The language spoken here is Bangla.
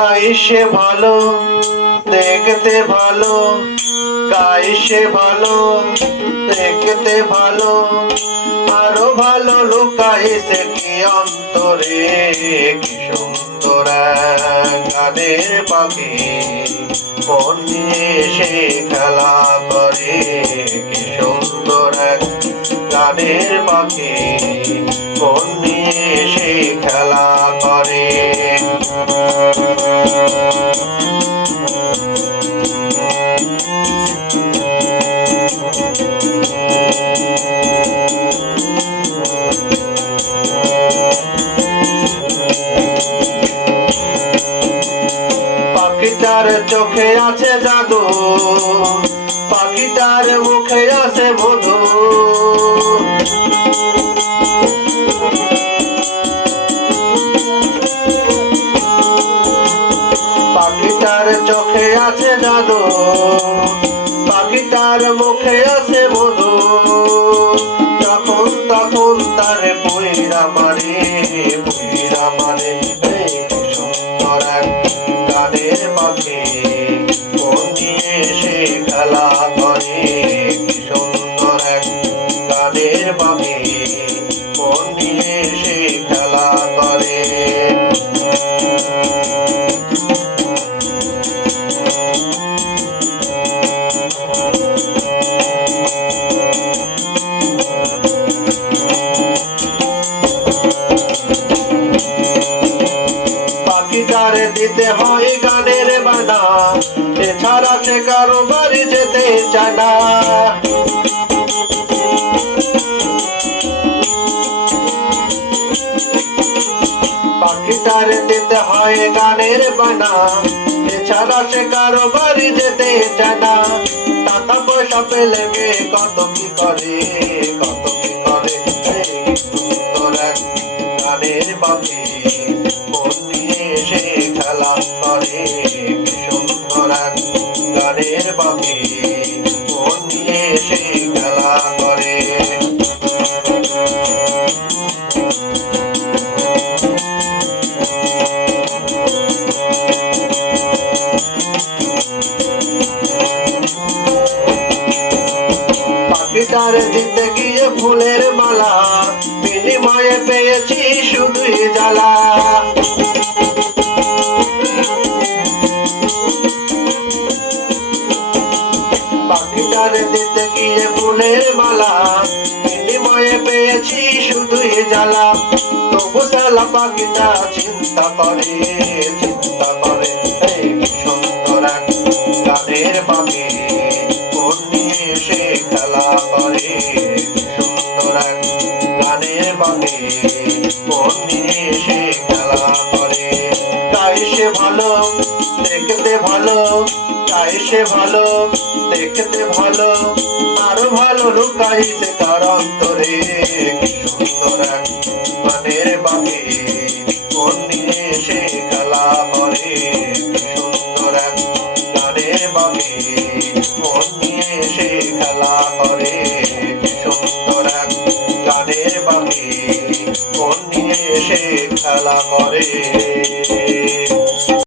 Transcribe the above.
গায়ে সে ভালো, দেখতে ভালো, গায়ে সে ভালো, দেখতে ভালো, আরো ভালো লুকাইছে কি অন্তরে। কি সুন্দর গানের পাখি, মন নিয়ে সে খেলা করে। কি সুন্দর গানের পাখি, মন নিয়ে সে খেলা করে। পাখিটার চোখে আছে জাদু, পাখিটার মুখে আছে মধু। পাখিটার চোখে আছে জাদু, পাখিটার মুখে আছে মধু। যখন তখন তার পয়রা মারে, পয়রা মারে। সুন্দর এক গানের পাখি, মন নিয়ে সে খেলা করে। কি সুন্দর এক গানের পাখি, মন নিয়ে সে খেলা করে। পাখিটারে দিতে হয় গানের বানা, এছাড়া সে কারো বাড়ি যেতে চায় না। পাখিটারে দিতে হয় গানের বানা, এছাড়া সে কারো বাড়ি যেতে চায় না। টাকা পয়সা পেলে কে কত কি করে, কত কি করে। সুন্দর এক গানের পাখি, মন নিয়ে সে খেলা করে। সুন্দর এক গানের পাখি, মন নিয়ে সে খেলা করে। পাখিটার দিতে গিয়ে ফুলের মালা, বিনিময়ে পেয়েছি শুধুই জ্বালা। পাখিটার দিতে গিয়ে ফুলের মালা, বিনিময়ে পেয়েছি শুধুই জ্বালা। তবু জ্বালা পাখিটা চিন্তা করে, চিন্তা করে। এই সুন্দর এক গানের পাখি, মন নিয়ে সে খেলা করে। সুন্দর এক গানের পাখি, মন নিয়ে সে খেলা করে। গায়ে সে ভালো, দেখতে ভালো, গায়ে সে ভালো, দেখতে ভালো, আরো ভালো লুকাইছে তার অন্তরে। কি সুন্দর এক গানের পাখি, মন নিয়ে সে খেলা করে। সুন্দর এক গানের পাখি, মন নিয়ে সে খেলা করে। সুন্দর এক গানের পাখি, মন নিয়ে সে খেলা করে।